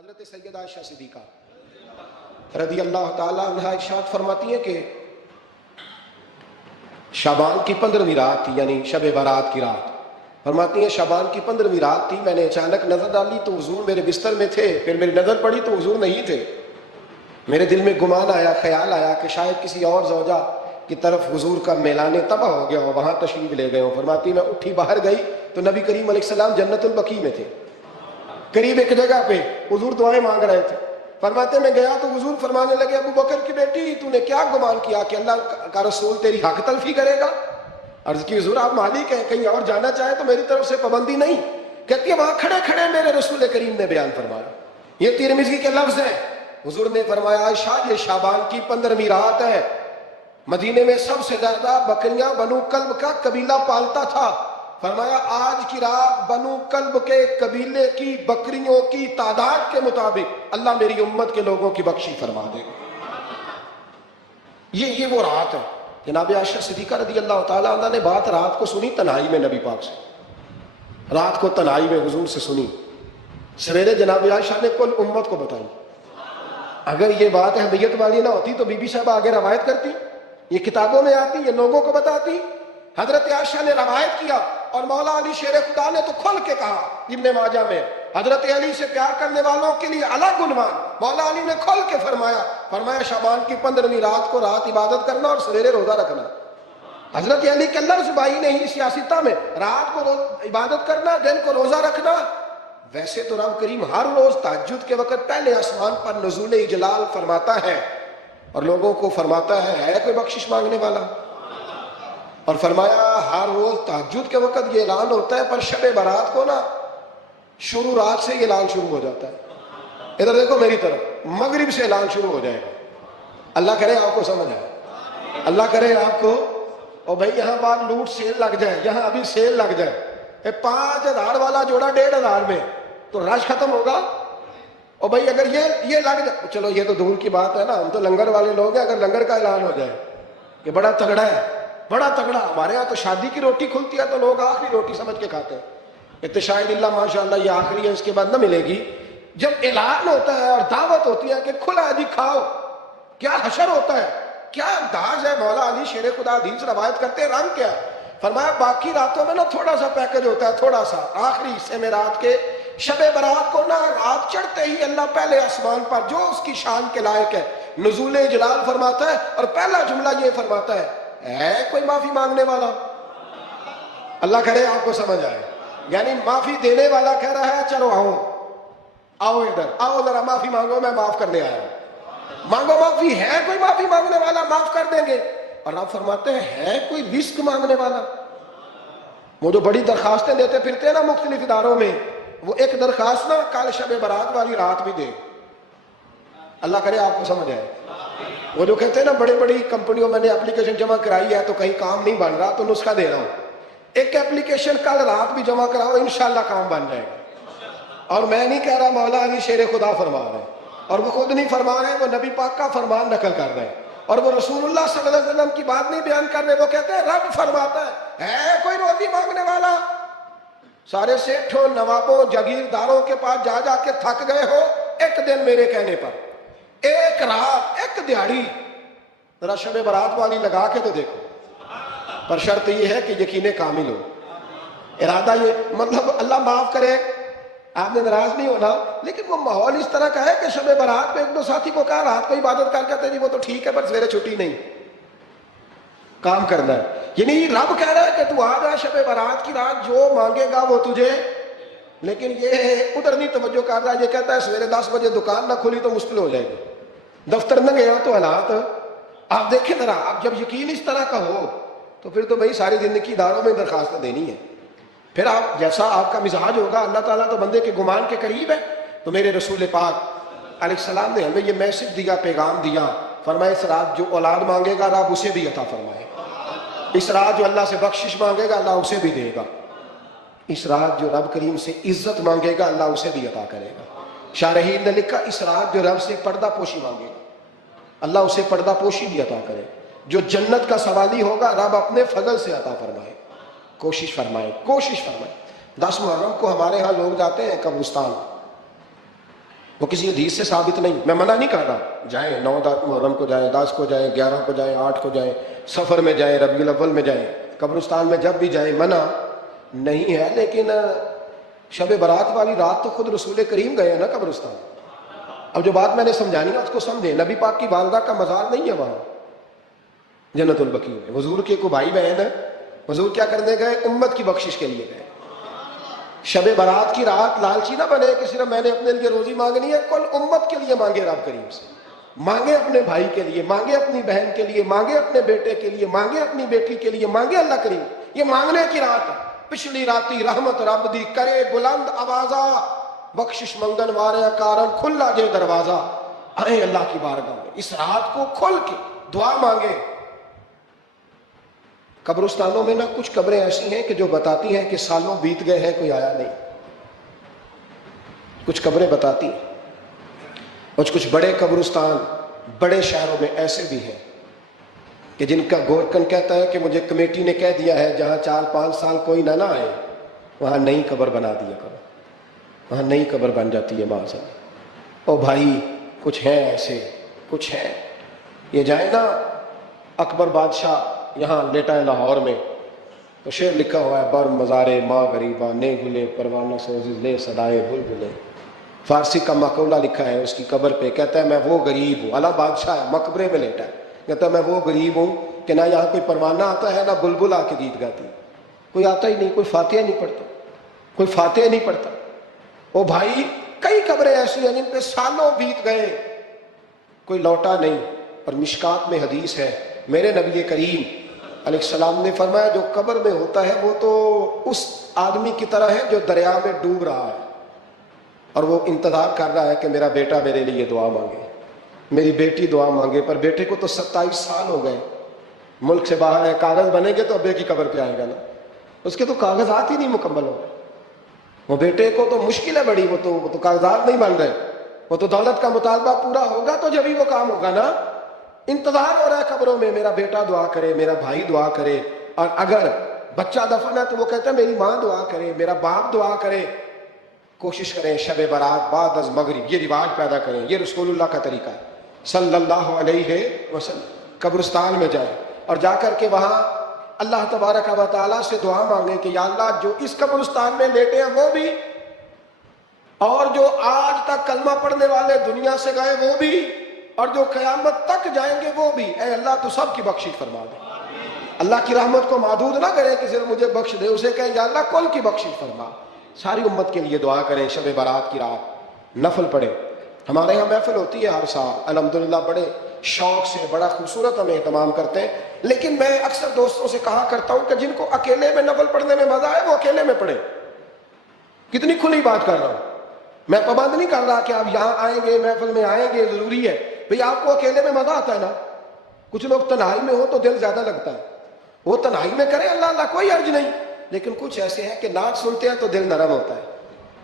حضرت سیدہ عائشہ صدیقہ رضی اللہ تعالیٰ عنہ ارشاد فرماتی ہیں کہ شعبان کی 15ویں رات تھی، یعنی شب برات کی رات۔ فرماتی ہیں شعبان کی 15ویں رات تھی، میں نے اچانک نظر ڈالی تو حضور میرے بستر میں تھے، پھر میری نظر پڑی تو حضور نہیں تھے۔ میرے دل میں گمان آیا، خیال آیا کہ شاید کسی اور زوجہ کی طرف حضور کا میلان تباہ ہو گیا ہو، وہاں تشریف لے گئے ہوں۔ فرماتی میں اٹھی باہر گئی تو نبی کریم علیہ السلام جنت البقیع میں تھے، قریب ایک جگہ پہ حضور دعائیں مانگ رہے تھے۔ فرماتے میں گیا تو حضور فرمانے لگے ابو بکر کی بیٹی تو نے کیا گمان کیا کہ اللہ کا رسول تیری حق تلفی کرے گا؟ عرض کی حضور آپ مالک ہیں، کہیں اور جانا چاہیں تو میری طرف سے پابندی نہیں۔ کہتی ہے وہاں کھڑے کھڑے میرے رسول کریم نے بیان فرمایا، یہ ترمذی کے لفظ ہیں۔ حضور نے فرمایا عائشہ یہ شعبان کی 15ویں رات ہے، مدینے میں سب سے زیادہ بکریاں بنو کلب کا قبیلہ پالتا تھا۔ فرمایا آج کی رات بنو کلب کے قبیلے کی بکریوں کی تعداد کے مطابق اللہ میری امت کے لوگوں کی بخشی فرما دے گا۔ یہ وہ رات ہے۔ جناب عائشہ صدیقہ رضی اللہ تعالیٰ عنہ نے بات رات کو سنی تنہائی میں نبی پاک سے، رات کو تنہائی میں حضور سے سنی، سویرے جناب عائشہ نے کل امت کو بتائی۔ اگر یہ بات اہمیت والی نہ ہوتی تو بی بی صاحبہ آگے روایت کرتی، یہ کتابوں میں آتی، یہ لوگوں کو بتاتی۔ حضرت عائشہ نے روایت کیا اور مولا علی شیر خدا نے تو کھل کے کہا ابن ماجہ میں، حضرت علی سے پیار کرنے والوں کے لیے الگ عنوان۔ مولا علی نے کھل کے فرمایا شعبان کی 15ویں رات کو رات عبادت کرنا اور سویرے روزہ رکھنا۔ حضرت علی کے لفظ بائی نہیں سیاستہ میں، رات کو عبادت کرنا، دن کو روزہ رکھنا۔ ویسے تو رب کریم ہر روز تہجد کے وقت پہلے آسمان پر نزول اجلال فرماتا ہے اور لوگوں کو فرماتا ہے کوئی بخشش مانگنے والا؟ اور فرمایا ہر روز تہجد کے وقت یہ اعلان ہوتا ہے، پر شب برات کو نا شروع رات سے یہ اعلان شروع ہو جاتا ہے۔ ادھر دیکھو میری طرف، مغرب سے اعلان شروع ہو جائے گا۔ اللہ کرے آپ کو سمجھ آئے، اللہ کرے آپ کو، اور بھائی یہاں بات لوٹ سیل لگ جائے، یہاں ابھی سیل لگ جائے، 5000 والا جوڑا 1500 میں تو رش ختم ہوگا۔ اور بھائی اگر یہ لگ جائے، چلو یہ تو دور کی بات ہے نا، ہم تو لنگر والے لوگ ہیں، اگر لنگر کا اعلان ہو جائے کہ بڑا تگڑا ہے، بڑا تگڑا، ہمارے ہاں تو شادی کی روٹی کھلتی ہے تو لوگ آخری روٹی سمجھ کے کھاتے ہیں، اتشاہد اللہ ماشاءاللہ یہ آخری ہے، اس کے بعد نہ ملے گی۔ جب اعلان ہوتا ہے اور دعوت ہوتی ہے کہ کھلا جی کھاؤ، کیا حشر ہوتا ہے، کیا انداز ہے۔ مولا علی شیر خدا حدیث روایت کرتے ہیں، رنگ کیا ہے؟ فرمایا باقی راتوں میں نا تھوڑا سا پیکج ہوتا ہے، تھوڑا سا، آخری حصے میں رات کے شب برات کو نا رات چڑھتے ہی اللہ پہلے آسمان پر جو اس کی شان کے لائق ہے نزول جلال فرماتا ہے، اور پہلا جملہ یہ فرماتا ہے کوئی معافی مانگنے والا؟ اللہ کرے آپ کو سمجھ آئے، یعنی معافی دینے والا کہہ رہا ہے چلو آؤ ادھر آؤ ذرا معافی مانگو، میں معاف کرنے آیا ہوں، مانگو معافی، ہے کوئی معافی مانگنے والا؟ معاف کر دیں گے۔ اور آپ فرماتے ہیں ہے کوئی رزق مانگنے والا؟ وہ جو بڑی درخواستیں دیتے پھرتے ہیں نا مختلف اداروں میں، وہ ایک درخواست نا کل شب برات والی رات بھی دے۔ اللہ کرے آپ کو سمجھ آئے۔ وہ جو کہتے ہیں نا بڑی بڑی کمپنیوں میں نے اپلیکیشن جمع کرائی ہے تو کہیں کام نہیں بن رہا تو نسخہ دے رہا ہوں، ایک اپلیکیشن کل رات بھی جمع کراؤ انشاءاللہ کام بن جائے گا۔ اور میں نہیں کہہ رہا، مولا علی شیر خدا فرما رہے ہیں، اور وہ خود نہیں فرما رہے، وہ نبی پاک کا فرمان نقل کر رہے ہیں، اور وہ رسول اللہ صلی اللہ علیہ وسلم کی بات نہیں بیان کر رہے، وہ کہتے ہیں رب فرماتا ہے کوئی روزی مانگنے والا؟ سارے سیٹھوں نوابوں جاگیرداروں کے پاس جا جا کے تھک گئے ہو، ایک دن میرے کہنے پر، ایک رات، ایک دیہڑی ذرا شب برات والی لگا کے تو دیکھو۔ پر شرط یہ ہے کہ یقین کامل ہو، ارادہ یہ، مطلب اللہ معاف کرے آپ نے ناراض نہیں ہونا، لیکن وہ ماحول اس طرح کا ہے کہ شب برات پہ ایک دو ساتھی کو کہا رات کو عبادت کر کہتے ہیں جی وہ تو ٹھیک ہے پر سویرے چھٹی نہیں، کام کرنا ہے۔ یعنی رب کہہ رہا ہے کہ تو آ جا شب برات کی رات، جو مانگے گا وہ تجھے، لیکن یہ ادھر نہیں توجہ کر رہا، یہ کہتا ہے سویرے 10 بجے دکان نہ کھلی تو مشکل ہو جائے گی، دفتر نہ گیا تو حالات۔ آپ دیکھیں ذرا، اب جب یقین اس طرح کا ہو تو پھر تو بھائی ساری زندگی اداروں میں درخواست دینی ہے، پھر آپ جیسا آپ کا مزاج ہوگا، اللہ تعالیٰ تو بندے کے گمان کے قریب ہے۔ تو میرے رسول پاک علیہ السلام نے ہمیں یہ میسج دیا، پیغام دیا، فرمایا اس رات جو اولاد مانگے گا رب اسے بھی عطا فرمائے، اس رات جو اللہ سے بخشش مانگے گا اللہ اسے بھی دے گا، اس رات جو رب کریم سے عزت مانگے گا اللہ اسے بھی عطا کرے گا۔ شارحین نے لکھا اس رات جو رب سے پردہ پوشی مانگے گا اللہ اسے پردہ پوشی بھی عطا کرے، جو جنت کا سوالی ہوگا رب اپنے فضل سے عطا فرمائے۔ کوشش فرمائے، کوشش فرمائے۔ 10 محرم کو ہمارے ہاں لوگ جاتے ہیں قبرستان، وہ کسی حدیث سے ثابت نہیں. میں منع نہیں کر رہا، جائیں 9 محرم کو جائیں، 10 کو جائیں، 11 کو جائیں، 8 کو جائیں، سفر میں جائیں، ربیع الاول میں جائیں، قبرستان میں جب بھی جائیں، منع نہیں ہے. لیکن شب برات والی رات تو خود رسول کریم گئے ہیں نا قبرستان. اب جو بات میں نے سمجھانی ہے اس کو سمجھیں. نبی پاک کی والدہ کا مزار نہیں ہے وہاں جنت البقیع میں. حضور کے کو بھائی بہن ہے، حضور کیا کرنے گئے؟ امت کی بخشش کے لیے گئے. شب برات کی رات لالچی نہ بنے کہ صرف میں نے اپنے لیے روزی مانگنی ہے. کل امت کے لیے مانگے رب کریم سے، مانگے اپنے بھائی کے لیے، مانگے اپنی بہن کے لیے، مانگے اپنے بیٹے کے لیے، مانگے اپنی بیٹی کے لیے، مانگے اللہ کریم. یہ مانگنے کی رات ہے. پچھلی راتی رحمت رب دی کرے بلند آوازہ، بخشش منگن وارے کارن کھلا جے دروازہ. آئیں اللہ کی بارگاہ میں اس رات کو کھل کے دعا مانگے. قبرستانوں میں نا کچھ قبریں ایسی ہیں کہ جو بتاتی ہیں کہ سالوں بیت گئے ہیں کوئی آیا نہیں. کچھ قبریں بتاتی ہیں. اور کچھ بڑے قبرستان بڑے شہروں میں ایسے بھی ہیں کہ جن کا گورکن کہتا ہے کہ مجھے کمیٹی نے کہہ دیا ہے جہاں 4-5 سال کوئی نہ آئے وہاں نئی قبر بنا دیا کرو، وہاں نئی قبر بن جاتی ہے معاذ اللہ. او بھائی کچھ ہیں ایسے، کچھ ہیں. یہ جائے نا اکبر بادشاہ یہاں لیٹا ہے لاہور میں، تو شعر لکھا ہوا ہے: بر مزارے ماں غریباں نے گلے پروانہ سوزی لے صدائے بلبلے. فارسی کا مقولہ لکھا ہے اس کی قبر پہ، کہتا ہے میں وہ غریب ہوں. اعلیٰ بادشاہ ہے، مقبرے میں لیٹا ہے، کہتا ہے میں وہ غریب ہوں کہ نہ یہاں کوئی پروانہ آتا ہے نہ بلبل آ کے گیت گاتی. کوئی آتا ہی نہیں، کوئی فاتحہ نہیں پڑھتا، کوئی فاتحہ نہیں پڑھتا. وہ بھائی کئی قبریں ایسی ہیں جن پہ سالوں بیت گئے کوئی لوٹا نہیں. اور مشکات میں حدیث ہے، میرے نبی کریم علیہ السلام نے فرمایا جو قبر میں ہوتا ہے وہ تو اس آدمی کی طرح ہے جو دریا میں ڈوب رہا ہے اور وہ انتظار کر رہا ہے کہ میرا بیٹا میرے لیے دعا مانگے، میری بیٹی دعا مانگے. پر بیٹے کو تو 27 سال ہو گئے، ملک سے باہر ہے. کاغذ بنے گے تو ابے کی قبر پہ آئے گا نا، اس کے تو کاغذات ہی نہیں مکمل ہو. وہ بیٹے کو تو مشکل ہے بڑی، وہ تو کاغذات نہیں بن رہے. وہ تو دولت کا مطالبہ پورا ہوگا تو جبھی وہ کام ہوگا نا. انتظار ہو رہا ہے قبروں میں میرا بیٹا دعا کرے، میرا بھائی دعا کرے. اور اگر بچہ دفن ہے تو وہ کہتا ہے میری ماں دعا کرے، میرا باپ دعا کرے. کوشش کریں شب برات بعد از مغرب یہ رواج پیدا کریں. یہ رسول اللہ کا طریقہ ہے صلی اللہ علیہ وسلم. قبرستان میں جائیں اور جا کر کے وہاں اللہ تبارک و تعالیٰ سے دعا مانگیں کہ یا اللہ جو اس قبرستان میں لیٹے ہیں وہ بھی، اور جو آج تک کلمہ پڑھنے والے دنیا سے گئے وہ بھی، اور جو قیامت تک جائیں گے وہ بھی. اے اللہ تو سب کی بخشش فرما دے. اللہ کی رحمت کو محدود نہ کرے کہ صرف مجھے بخش دے، اسے کہے یا اللہ کل کی بخشش فرما. ساری امت کے لیے دعا کریں. شب برات کی رات نفل پڑھیں. ہمارے یہاں محفل ہوتی ہے ہر سال الحمدللہ، بڑے شوق سے بڑا خوبصورت ہم اہتمام کرتے ہیں. لیکن میں اکثر دوستوں سے کہا کرتا ہوں کہ جن کو اکیلے میں نفل پڑھنے میں مزہ ہے وہ اکیلے میں پڑھیں. کتنی کھلی بات کر رہا ہوں. میں پابند نہیں کر رہا کہ آپ یہاں آئیں گے محفل میں آئیں گے ضروری ہے. بھئی آپ کو اکیلے میں مزہ آتا ہے نا. کچھ لوگ تنہائی میں ہو تو دل زیادہ لگتا ہے، وہ تنہائی میں کریں اللہ اللہ کوئی حرج نہیں. لیکن کچھ ایسے ہیں کہ نعت سنتے ہیں تو دل نرم ہوتا ہے،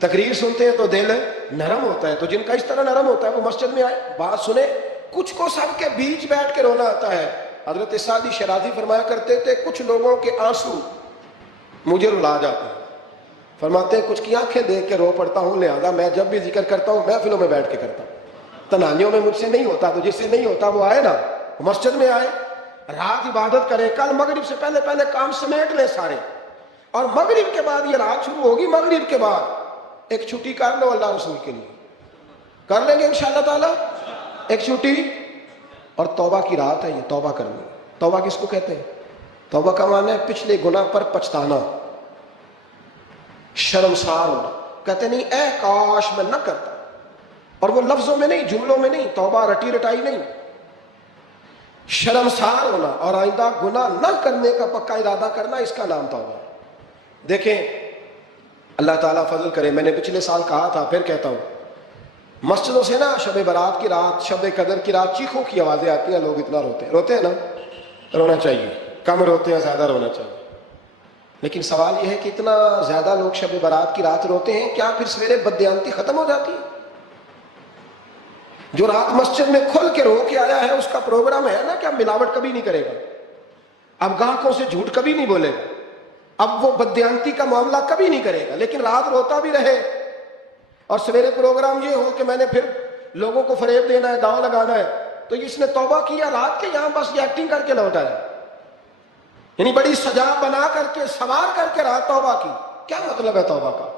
تقریر سنتے ہیں تو دل نرم ہوتا ہے. تو جن کا اس طرح نرم ہوتا ہے وہ مسجد میں آئے بات سنیں. کچھ کو سب کے بیچ بیٹھ کے رونا آتا ہے. حضرت سعدی شرازی فرمایا کرتے تھے کچھ لوگوں کے آنسو مجھے رلا جاتے ہیں. فرماتے ہیں کچھ کی آنکھیں دیکھ کے رو پڑتا ہوں، لہذا میں جب بھی ذکر کرتا ہوں محفلوں میں بیٹھ کے کرتا ہوں. تنہائیوں میں مجھ سے نہیں ہوتا، تو جس سے نہیں ہوتا وہ آئے نا، مسجد میں آئے، رات عبادت کرے. کل مغرب سے پہلے پہلے کام سمیٹ لیں سارے، اور مغرب کے بعد یہ رات شروع ہوگی، مغرب کے بعد ایک چھٹی کر لو اللہ رسول کے لیے. کر لیں گے انشاءاللہ تعالی ایک چھٹی. اور توبہ کی رات ہے یہ، توبہ کرنی. توبہ کس کو کہتے ہیں؟ توبہ کا معنی ہے پچھلے گناہ پر پچھتانا، شرمسار ہونا. کہتے نہیں اے کاش میں نہ کرتا. اور وہ لفظوں میں نہیں، جملوں میں نہیں، توبہ رٹی رٹائی نہیں، شرمسار ہونا اور آئندہ گناہ نہ کرنے کا پکا ارادہ کرنا، اس کا نام توبہ. دیکھیں اللہ تعالیٰ فضل کرے. میں نے پچھلے سال کہا تھا پھر کہتا ہوں، مسجدوں سے نا شب برات کی رات، شب قدر کی رات چیخوں کی آوازیں آتی ہیں. لوگ اتنا روتے ہیں نا. رونا چاہیے، کم روتے ہیں زیادہ رونا چاہیے. لیکن سوال یہ ہے کہ اتنا زیادہ لوگ شب برات کی رات روتے ہیں، کیا پھر سویرے بددیانتی ختم ہو جاتی ہے؟ جو رات مسجد میں کھل کے رو کے آیا ہے اس کا پروگرام ہے نا کہ اب ملاوٹ کبھی نہیں کرے گا، اب گاہکوں سے جھوٹ کبھی نہیں بولے گا، اب وہ بددیانتی کا معاملہ کبھی نہیں کرے گا. لیکن رات روتا بھی رہے، اور سویرے پروگرام یہ ہو کہ میں نے پھر لوگوں کو فریب دینا ہے، داؤ لگانا ہے، تو اس نے توبہ کیا رات کے یہاں بس یہ ایکٹنگ کر کے لوٹا ہے، یعنی بڑی سجا بنا کر کے سوار کر کے رات توبہ کی. کیا مطلب ہے توبہ کا؟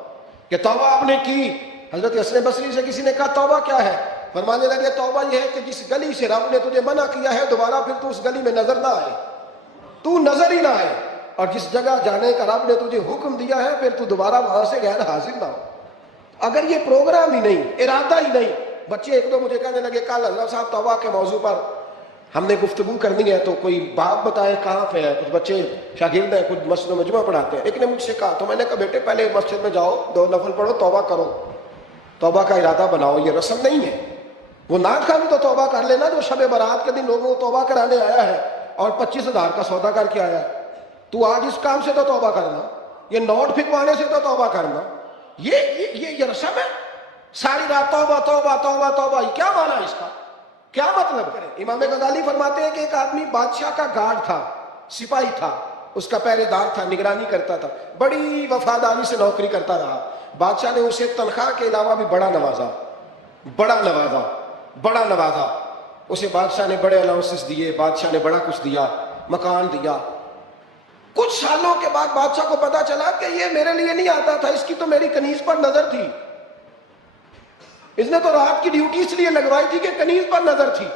کہ توبہ آپ نے کی. حضرت حسن بصری سے کسی نے کہا توبہ کیا ہے؟ فرمانے لگے توبہ یہ ہے کہ جس گلی سے رب نے تجھے منع کیا ہے دوبارہ پھر تو اس گلی میں نظر نہ آئے، تو نظر ہی نہ آئے، اور جس جگہ جانے کا رب نے تجھے حکم دیا ہے پھر تو دوبارہ وہاں سے غیر حاضر نہ ہو. اگر یہ پروگرام ہی نہیں، ارادہ ہی نہیں. بچے ایک دو مجھے کہنے لگے کل اللہ صاحب توبہ کے موضوع پر ہم نے گفتگو کرنی ہے تو کوئی باپ بتائے کہاں پہ ہے. کچھ بچے شاگرد ہیں، کچھ مسجد و مجمع پڑھاتے ہیں. ایک نے مجھ سے کہا، تو میں نے کہا بیٹے پہلے مسجد میں جاؤ، 2 نفل پڑھو، توبہ کرو، توبہ کا ارادہ بناؤ. یہ رسم نہیں ہے. وہ نعت خان تو توبہ کر لینا جو شب برات کے دن لوگوں کو توبہ کرانے آیا ہے اور 25,000 کا سودا کر کے آیا ہے. تو آج اس کام سے تو توبہ کرنا، یہ نوٹ پھکوانے سے تو توبہ کرنا. یہ رسم ہے. ساری رات توبہ توبہ توبہ توبہ، یہ کیا معنی ہے اس کا؟ کیا مطلب کرے؟ امام غزالی فرماتے ہیں کہ ایک آدمی بادشاہ کا گارڈ تھا، سپاہی تھا، اس کا پہرے دار تھا، نگرانی کرتا تھا، بڑی وفاداری سے نوکری کرتا رہا. بادشاہ نے اسے تنخواہ کے علاوہ بھی بڑا نوازا، بڑا نوازا، بڑا نوازا. اسے بادشاہ نے بڑے الاؤنسز دیے، بادشاہ نے بڑا کچھ دیا، مکان دیا. کچھ سالوں کے بعد بادشاہ کو پتا چلا کہ یہ میرے لیے نہیں آتا تھا، اس کی تو میری کنیز پر نظر تھی. اس نے تو رات کی ڈیوٹی اس لیے لگوائی تھی کہ کنیز پر نظر تھی.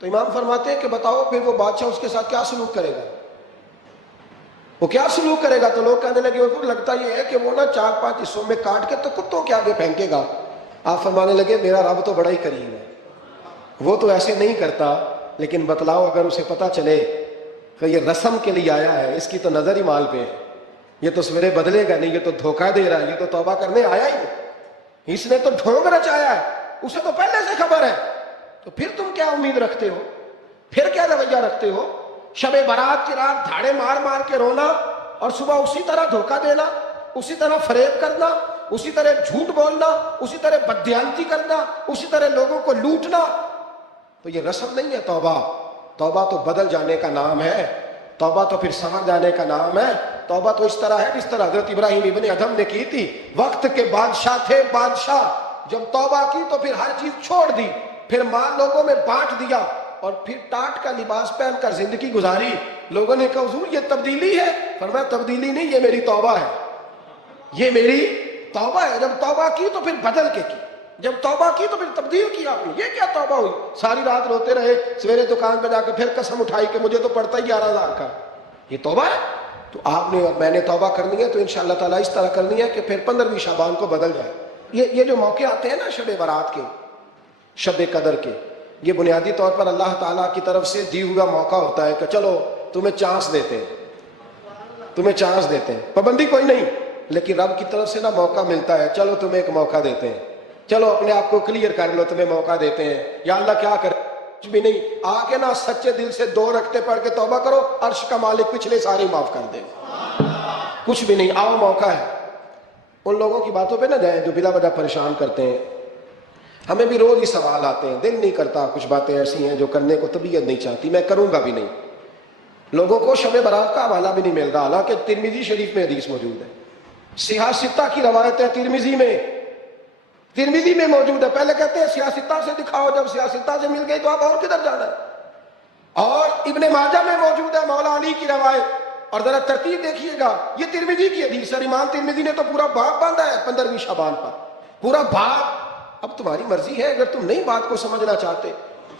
تو امام فرماتے ہیں کہ بتاؤ پھر وہ بادشاہ اس کے ساتھ کیا سلوک کرے گا؟ وہ کیا سلوک کرے گا؟ تو لوگ کہنے لگے حضور لگتا یہ ہے کہ وہ نا 4-5 حصوں میں کاٹ کے تو کتوں کے آگے پھینکے گا. آپ فرمانے لگے میرا رب تو بڑا ہی کریم ہے، وہ تو ایسے نہیں کرتا. لیکن بتلاؤ اگر اسے پتا چلے کہ یہ رسم کے لیے آیا ہے، اس کی تو نظر ہی مال پہ ہے، یہ تو سویرے بدلے گا نہیں، یہ تو دھوکہ دے رہا ہے، یہ تو توبہ کرنے آیا ہی نہیں، اس نے تو ڈھونگ رچایا ہے، اسے تو پہلے سے خبر ہے. تو پھر تم کیا امید رکھتے ہو؟ پھر کیا رویہ رکھتے ہو؟ شب برات کی رات دھاڑے مار مار کے رونا اور صبح اسی طرح دھوکہ دینا، اسی طرح فریب کرنا، اسی طرح جھوٹ بولنا، اسی طرح بددیانتی کرنا، اسی طرح لوگوں کو لوٹنا. تو یہ رسم نہیں ہے توبہ. توبہ تو بدل جانے کا نام ہے، توبہ تو پھر سنور جانے کا نام ہے. توبہ تو اس طرح ہے جس طرح حضرت ابراہیم ابن ادھم نے کی تھی. وقت کے بادشاہ تھے بادشاہ، جب توبہ کی تو پھر ہر چیز چھوڑ دی، پھر مال لوگوں میں بانٹ دیا اور پھر ٹاٹ کا لباس پہن کر زندگی گزاری. لوگوں نے کہا حضور یہ تبدیلی ہے. فرمایا تبدیلی نہیں، یہ میری توبہ ہے، یہ میری توبہ ہے. جب توبہ کی تو پھر بدل کے کی، جب توبہ کی تو پھر تبدیل کی آپ نے. یہ کیا توبہ ہوئی؟ ساری رات روتے رہے، سویرے دکان پہ جا کے پھر قسم اٹھائی کہ مجھے تو پڑتا ہی 11,000 کا. یہ توبہ ہے؟ تو آپ نے اور میں نے توبہ کرنی ہے تو انشاءاللہ تعالیٰ اس طرح کرنی ہے کہ پھر 15ویں شعبان کو بدل جائے. یہ جو موقع آتے ہیں نا شب برات کے، شب قدر کے، یہ بنیادی طور پر اللہ تعالیٰ کی طرف سے دی ہوا موقع ہوتا ہے کہ چلو تمہیں چانس دیتے ہیں، تمہیں چانس دیتے ہیں. پابندی کوئی نہیں، لیکن رب کی طرف سے نا موقع ملتا ہے، چلو تمہیں ایک موقع دیتے ہیں، چلو اپنے آپ کو کلیئر کر لو، تمہیں موقع دیتے ہیں. یا اللہ کیا کرے؟ کچھ بھی نہیں، آ کے نا سچے دل سے 2 رکعتیں پڑھ کے توبہ کرو، عرش کا مالک پچھلے سارے معاف کر دے. کچھ بھی نہیں، آؤ موقع ہے. ان لوگوں کی باتوں پہ نہ جائیں جو بلا وجہ پریشان کرتے ہیں. ہمیں بھی روز ہی سوال آتے ہیں، دل نہیں کرتا، کچھ باتیں ایسی ہیں جو کرنے کو طبیعت نہیں چاہتی، میں کروں گا بھی نہیں. لوگوں کو شب برات کا حوالہ بھی نہیں مل رہا، حالانکہ ترمذی شریف میں حدیث موجود ہے، سیاہ ستہ کی روایت ہے، ترمذی میں موجود ہے. پہلے کہتے ہیں سیاہ ستہ سے دکھاؤ، جب سیاہ ستہ سے مل گئی تو آپ اور کدھر جانا ہے. اور ابن ماجہ میں موجود ہے مولا علی کی روایت. اور ذرا ترتیب دیکھیے گا، یہ ترمذی کی حدیث ہے. امام ترمذی نے تو پورا باب باندھا ہے 15ویں شعبان پر، پورا باب. اب تمہاری مرضی ہے اگر تم نہیں بات کو سمجھنا چاہتے.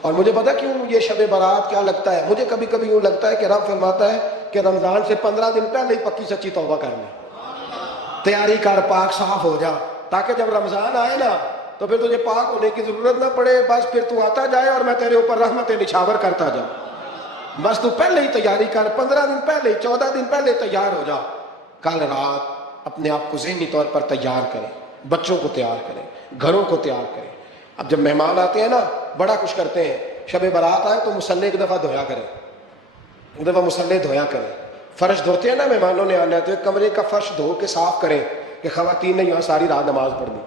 اور مجھے پتا کیوں یہ شب برات کیا لگتا ہے، مجھے کبھی کبھی یوں لگتا ہے کہ رب فرماتا ہے کہ رمضان سے 15 دن پہلے ہی پکی سچی توبہ کر لیں، تیاری کر، پاک صاف ہو جا، تاکہ جب رمضان آئے نا تو پھر تجھے پاک ہونے کی ضرورت نہ پڑے. بس پھر تو آتا جائے اور میں تیرے اوپر رحمتیں نچھاور کرتا جاؤں. بس تو پہلے ہی تیاری کر، 15 دن پہلے، 14 دن پہلے تیار ہو جا. کل رات اپنے آپ کو ذہنی طور پر تیار کریں، بچوں کو تیار کریں، گھروں کو تیار کریں. اب جب مہمان آتے ہیں نا بڑا کچھ کرتے ہیں، شب برات آئے تو مصلے ایک دفعہ دھویا کریں، ایک دفعہ مصلے دھویا کریں. فرش دھوتے ہیں نا مہمانوں نے آنا ہے تو ایک کمرے کا فرش دھو کے صاف کریں کہ خواتین نے یہاں ساری رات نماز پڑھ دی.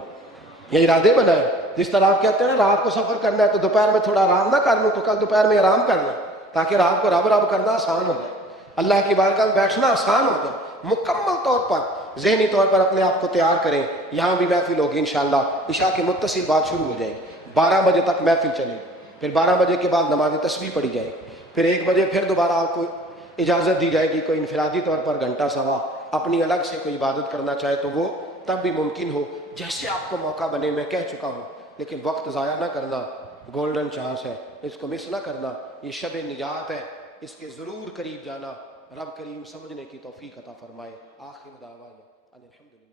یہ ارادے بنائیں. جس طرح آپ کہتے ہیں نا رات کو سفر کرنا ہے تو دوپہر میں تھوڑا آرام نہ کر لوں تو کل دوپہر میں آرام کرنا، تاکہ رات کو رب رب کرنا آسان ہو جائے، اللہ کی بارگاہ میں بیٹھنا آسان ہو جائے. مکمل طور پر ذہنی طور پر اپنے آپ کو تیار کریں. یہاں بھی محفل ہوگی انشاءاللہ. عشاء کے متصل بعد شروع ہو جائے گی, 12 بجے تک محفل چلے, پھر 12 بجے کے بعد نماز تسبیح پڑھی جائے, پھر 1 بجے پھر دوبارہ آپ کو اجازت دی جائے گی. کوئی انفرادی طور پر گھنٹہ سوا اپنی الگ سے کوئی عبادت کرنا چاہے تو وہ تب بھی ممکن ہو, جیسے آپ کو موقع بنے. میں کہہ چکا ہوں, لیکن وقت ضائع نہ کرنا, گولڈن چانس ہے, اس کو مس نہ کرنا. یہ شب نجات ہے, اس کے ضرور قریب جانا. رب کریم سمجھنے کی توفیق عطا فرمائے. آخر دعوانا ان الحمدللہ.